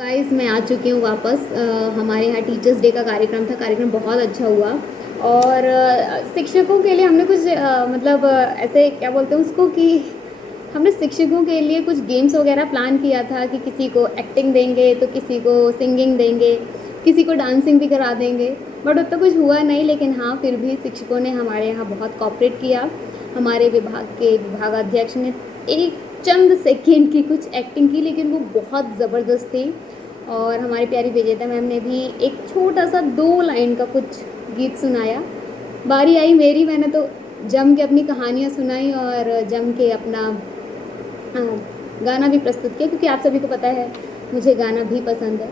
Guys मैं आ चुकी हूँ वापस। हमारे यहाँ टीचर्स डे का कार्यक्रम था। कार्यक्रम बहुत अच्छा हुआ और शिक्षकों के लिए हमने कुछ ऐसे क्या बोलते हैं उसको कि हमने शिक्षकों के लिए कुछ गेम्स वगैरह प्लान किया था कि किसी को एक्टिंग देंगे तो किसी को सिंगिंग देंगे, किसी को डांसिंग भी करा देंगे, बट उतना कुछ हुआ नहीं। लेकिन हाँ, फिर भी शिक्षकों ने हमारे यहाँ बहुत कोऑपरेट किया। हमारे विभाग के विभागाध्यक्ष ने एक चंद सेकेंड की कुछ एक्टिंग की, लेकिन वो बहुत ज़बरदस्त थी। और हमारी प्यारी विजेता मैम ने भी एक छोटा सा 2 लाइन का कुछ गीत सुनाया। बारी आई मेरी, मैंने तो जम के अपनी कहानियाँ सुनाई और जम के अपना गाना भी प्रस्तुत किया, क्योंकि आप सभी को पता है मुझे गाना भी पसंद है।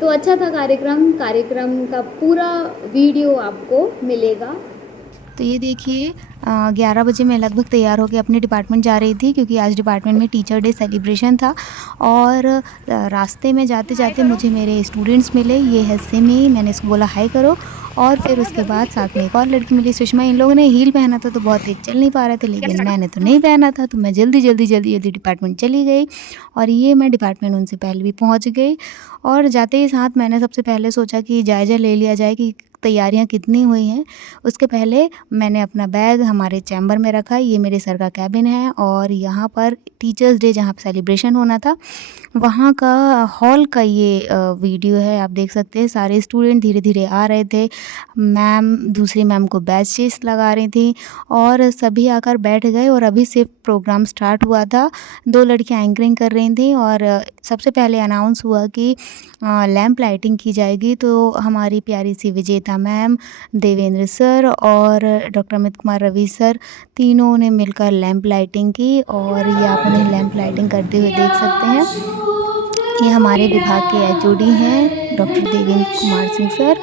तो अच्छा था कार्यक्रम। कार्यक्रम का पूरा वीडियो आपको मिलेगा। तो ये देखिए 11 बजे मैं लगभग तैयार होकर अपने डिपार्टमेंट जा रही थी, क्योंकि आज डिपार्टमेंट में टीचर डे सेलिब्रेशन था। और रास्ते में जाते जाते मुझे मेरे स्टूडेंट्स मिले। ये है सिमी, मैंने इसको बोला हाय करो। और फिर उसके बाद साथ में एक और लड़की मिली, सुषमा। इन लोगों ने हील पहना था तो बहुत तेज चल नहीं पा रहे थे, लेकिन मैंने तो नहीं पहना था, तो मैं जल्दी डिपार्टमेंट चली गई। और ये मैं डिपार्टमेंट उनसे पहले भी पहुँच गई। और जाते ही साथ मैंने सबसे पहले सोचा कि जायज़ा ले लिया जाए कि तैयारियां कितनी हुई हैं। उसके पहले मैंने अपना बैग हमारे चैम्बर में रखा। ये मेरे सर का कैबिन है और यहाँ पर टीचर्स डे जहाँ पर सेलिब्रेशन होना था वहाँ का हॉल का ये वीडियो है। आप देख सकते हैं सारे स्टूडेंट धीरे धीरे आ रहे थे। मैम दूसरी मैम को बैचेस लगा रही थी और सभी आकर बैठ गए। और अभी सिर्फ प्रोग्राम स्टार्ट हुआ था। 2 लड़कियाँ एंकरिंग कर रही थी और सबसे पहले अनाउंस हुआ कि लैंप लाइटिंग की जाएगी। तो हमारी प्यारी सी विजेता मैम, देवेंद्र सर और डॉक्टर अमित कुमार रवि सर, तीनों ने मिलकर लैंप लाइटिंग की। और ये आप उन्हें लैंप लाइटिंग करते हुए देख सकते हैं। ये हमारे विभाग के एचओडी हैं डॉक्टर देवेंद्र कुमार सिंह सर,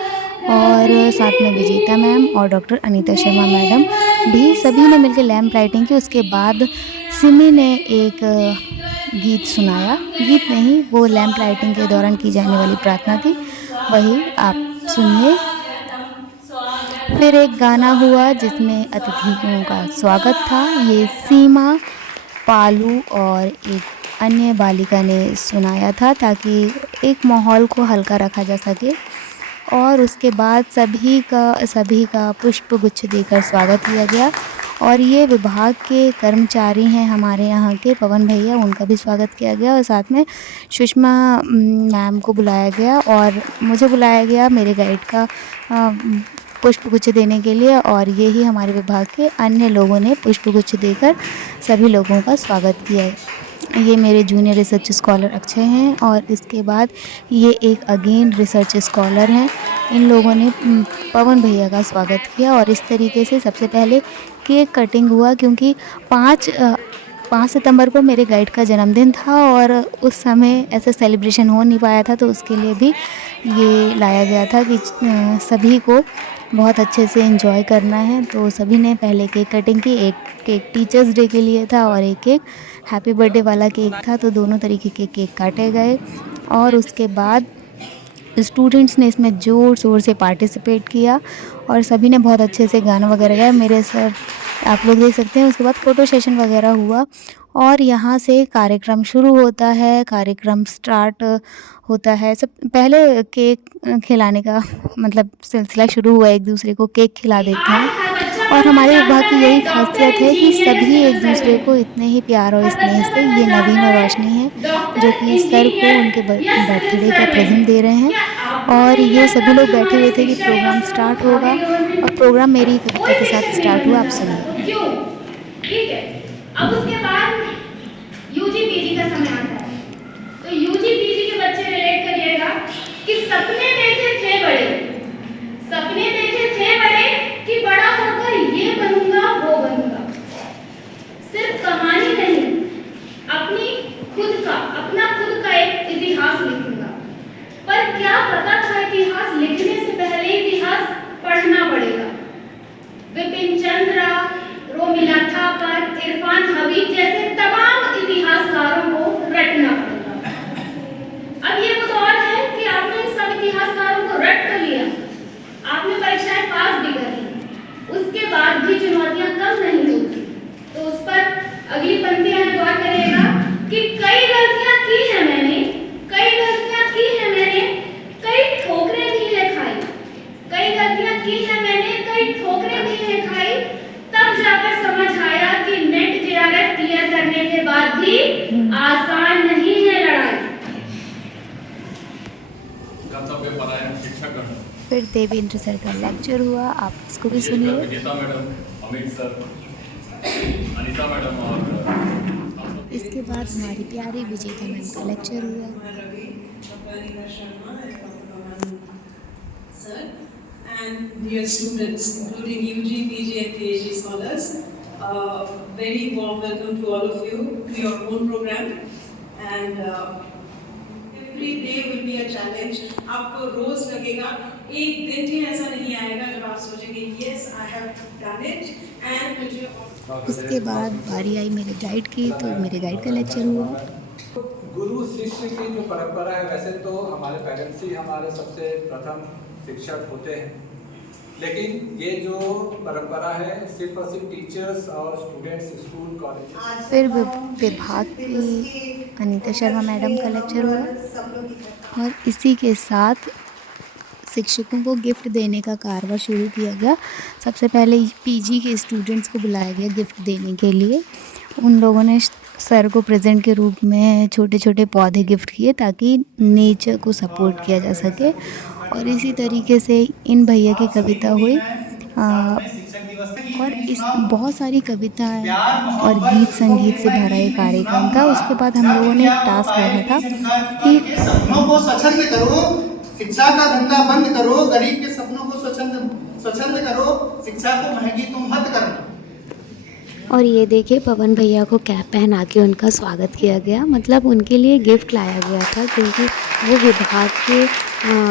और साथ में विजेता मैम और डॉक्टर अनीता शर्मा मैडम भी, सभी ने मिलकर लैंप लाइटिंग की। उसके बाद सिमी ने एक गीत सुनाया। गीत नहीं, वो लैंप लाइटिंग के दौरान की जाने वाली प्रार्थना थी, वही आप सुनिए। फिर एक गाना हुआ जिसमें अतिथियों का स्वागत था। ये सीमा, पालू और एक अन्य बालिका ने सुनाया था, ताकि एक माहौल को हल्का रखा जा सके। और उसके बाद सभी का पुष्प गुच्छ देकर स्वागत किया गया। और ये विभाग के कर्मचारी हैं हमारे यहाँ के, पवन भैया, उनका भी स्वागत किया गया। और साथ में सुषमा मैम को बुलाया गया और मुझे बुलाया गया मेरे गाइड का पुष्पगुच्छ देने के लिए। और ये ही हमारे विभाग के अन्य लोगों ने पुष्पगुच्छ देकर सभी लोगों का स्वागत किया है। ये मेरे जूनियर रिसर्च स्कॉलर अक्षय हैं और इसके बाद ये एक अगेन रिसर्च स्कॉलर हैं। इन लोगों ने पवन भैया का स्वागत किया। और इस तरीके से सबसे पहले केक कटिंग हुआ, क्योंकि 5 सितंबर को मेरे गाइड का जन्मदिन था और उस समय ऐसा सेलिब्रेशन हो नहीं पाया था, तो उसके लिए भी ये लाया गया था कि सभी को बहुत अच्छे से एंजॉय करना है। तो सभी ने पहले केक कटिंग की। एक केक टीचर्स डे के लिए था और एक केक हैप्पी बर्थडे वाला केक था, तो दोनों तरीके के केक काटे गए। और उसके बाद स्टूडेंट्स ने इसमें ज़ोर शोर से पार्टिसिपेट किया और सभी ने बहुत अच्छे से गाना वगैरह गाया। मेरे सर आप लोग देख सकते हैं। उसके बाद फ़ोटो सेशन वगैरह हुआ और यहाँ से कार्यक्रम शुरू होता है, कार्यक्रम स्टार्ट होता है। सब पहले केक खिलाने का सिलसिला शुरू हुआ, एक दूसरे को केक खिला देते हैं। और हमारे विभाग की यही खासियत है कि सभी एक दूसरे को इतने ही प्यार और स्नेह से, ये नवीन और रोशनी है जो कि सर को उनके बर्थडे का प्रेजेंट दे रहे हैं। और ये सभी लोग बैठे हुए थे कि प्रोग्राम स्टार्ट होगा और प्रोग्राम मेरी कविता के साथ स्टार्ट हुआ। आप सुनिए। क्यों? ठीक है। अब उसके बाद यूजी पीजी का समय आता है, तो यूजी पीजी के बच्चे रिलेट करिएगा कि सपने देखे थे बड़े कि बड़ा होकर ये बनूंगा वो बनूंगा। सिर्फ कहानी नहीं, अपना खुद का एक इतिहास लिखूंगा। पर क्या पता था इतिहास लिखने से पहले इतिहास पढ़ना पड़ेगा। विपिन चंद्र, रोमिला थापर, इरफान हबीब जैसे तमाम इतिहासकारों को रटना पड़ेगा। अब ये वो दौर है कि आपने सब इतिहासकारों को रट कर लिया, आपने परीक्षाएं पास भी कर ली, उसके बाद भी चुनौतियां कम नहीं होती। तो उस पर अगली पंक्तियां गौर करिएगा कि कई गलतियां की हैं मैंने, कई गलतियां की आसान नहीं है लड़ाई। कर्तव्य परायण शिक्षक गण, फिर देवेंद्र सर का लेक्चर हुआ, आप इसको भी सुनिए। विजेता madam, Amit sir, Anita madam और इसके बाद हमारी प्यारी विजेता मैम का लेक्चर हुआ। Sir, and dear students, including UG, PG, and PhD scholars, very warm welcome to all of you to your own program. And every day will be a challenge. आपको रोज लगेगा, एक दिन भी ऐसा नहीं आएगा जब आप सोचेंगे yes I have done it and मुझे। उसके बाद बारी आई मेरे गाइड की, तो मेरे गाइड का लेक्चर हुआ। गुरु शिष्य की जो परंपरा है, वैसे तो हमारे पेरेंट्स ही हमारे सबसे प्रथम शिक्षक होते हैं, लेकिन ये जो परंपरा है सिर्फ और सिर्फ टीचर्स और स्टूडेंट्स स्कूल कॉलेज। फिर विभाग की अनीता शर्मा मैडम का लेक्चर हुआ और इसी के साथ शिक्षकों को गिफ्ट देने का कारवा शुरू किया गया। सबसे पहले पीजी के स्टूडेंट्स को बुलाया गया गिफ्ट देने के लिए। उन लोगों ने सर को प्रेजेंट के रूप में छोटे छोटे पौधे गिफ्ट किए ताकि नेचर को सपोर्ट किया जा सके। और इसी तरीके से इन भैया की कविता हुई और इस बहुत सारी कविताएं और गीत संगीत से भरा ये कार्यक्रम था। उसके बाद हम लोगों ने एक टास्क रखा था कि सपनों को स्वच्छंद करो, शिक्षा का धंधा बंद करो, गरीब के सपनों को स्वच्छंद करो, शिक्षा को महंगी तुम मत करना। और ये देखिए पवन भैया को कैप पहना के उनका स्वागत किया गया, मतलब उनके लिए गिफ्ट लाया गया था क्योंकि वो विभाग के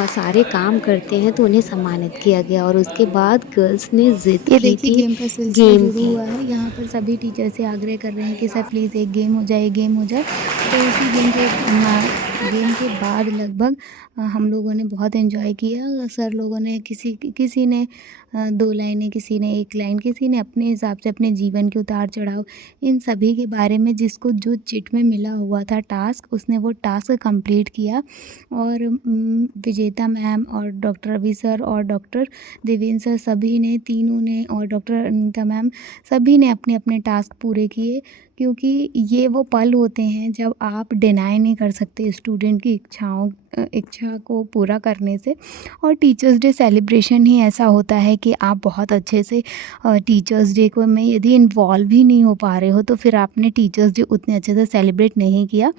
सारे काम करते हैं तो उन्हें सम्मानित किया गया। और उसके बाद गर्ल्स ने जिद की थी, गेम का सिलसिला गेम शुरू हुआ है। यहाँ पर सभी टीचर से आग्रह कर रहे हैं कि सर प्लीज़ एक गेम हो जाए, गेम हो जाए। तो उसी गेम के बाद लगभग हम लोगों ने बहुत एंजॉय किया। सर लोगों ने किसी ने 2 लाइनें, किसी ने 1 लाइन, किसी ने अपने हिसाब से अपने जीवन के उतार चढ़ाव इन सभी के बारे में जिसको जो चिट में मिला हुआ था टास्क, उसने वो टास्क कंप्लीट किया। और विजेता मैम और डॉक्टर रवि सर और डॉक्टर देवेंद्र सर सभी ने, तीनों ने, और डॉक्टर अनीता मैम सभी ने अपने अपने टास्क पूरे किए। क्योंकि ये वो पल होते हैं जब आप डिनाई नहीं कर सकते स्टूडेंट की इच्छा को पूरा करने से। और टीचर्स डे सेलिब्रेशन ही ऐसा होता है कि आप बहुत अच्छे से टीचर्स डे को में यदि इन्वॉल्व ही नहीं हो पा रहे हो तो फिर आपने टीचर्स डे उतने अच्छे से सेलिब्रेट नहीं किया।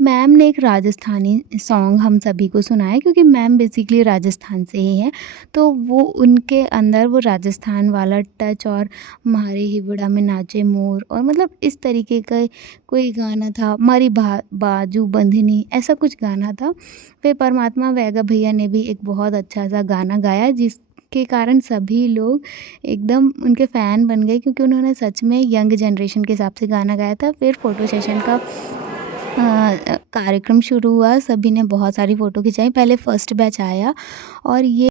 मैम ने एक राजस्थानी सॉन्ग हम सभी को सुनाया क्योंकि मैम बेसिकली राजस्थान से ही हैं, तो वो उनके अंदर वो राजस्थान वाला टच और म्हारे हिवड़ा में नाचे मोर और मतलब इस तरीके का कोई गाना था, मारी बाजू बंधनी, ऐसा कुछ गाना था। फिर परमात्मा वैगा भैया ने भी एक बहुत अच्छा सा गाना गाया जिसके कारण सभी लोग एकदम उनके फ़ैन बन गए क्योंकि उन्होंने सच में यंग जनरेशन के हिसाब से गाना गाया था। फिर फ़ोटो सेशन का कार्यक्रम शुरू हुआ, सभी ने बहुत सारी फ़ोटो खिंचाई। पहले फर्स्ट बैच आया और ये